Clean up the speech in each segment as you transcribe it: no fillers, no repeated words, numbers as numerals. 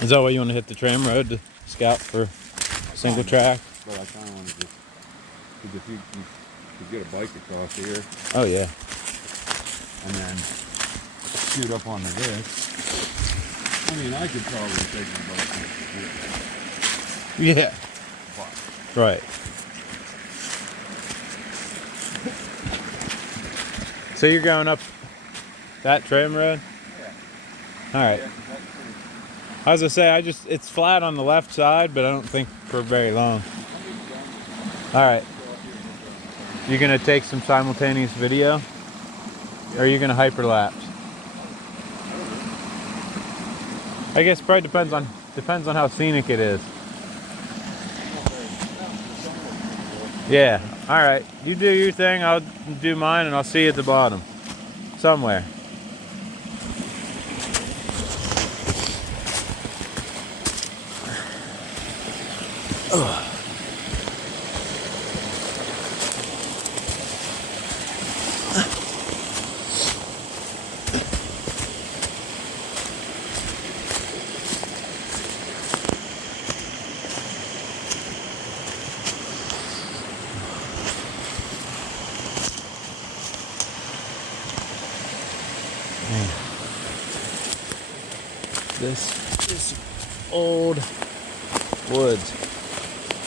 Is that why you want to hit the tram road to scout for single track? But I kind of want to just, because if you could get a bike across here Oh yeah. and then shoot up onto this. I mean, I could probably take my bike here, Yeah. but Right. So you're going up that tram road? yeah. All right. Yeah, that's pretty. I was gonna say it's flat on the left side, but I don't think for very long. All right. You're gonna take some simultaneous video, or are you gonna hyperlapse? I guess probably depends on how scenic it is. Yeah. All right. You do your thing. I'll do mine, and I'll see you at the bottom, somewhere. Ugh. This old woods.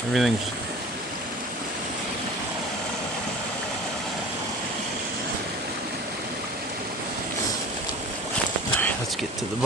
Everything's all right. Let's get to the bottom.